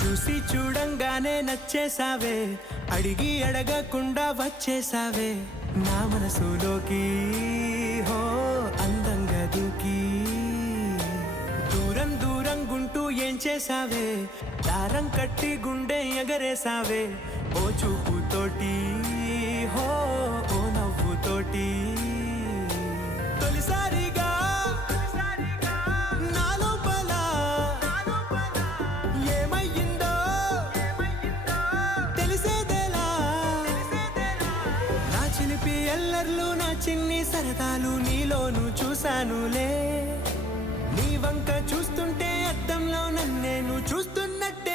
చూసి చూడంగానే నచ్చేసావే, అడిగి అడగకుండా వచ్చేసావే నా మనసులోకి. హో అందంగా దూకి దూరం దూరం గుంటూ ఏం చేసావే, దారం కట్టి గుండె ఎగరేసావే ఓ చూపుతోటి. హో ఓ నవ్వుతోటి తొలిసారిగా నా లోపల ఏమయ్యిందో తెలిసేదేలా. నా చిలిపి ఎల్లర్లు నా చిన్ని సరదాలు నీలోను చూశానులే. నీ వంక చూస్తుంటే అద్దంలో నన్నేను చూస్తున్నట్టు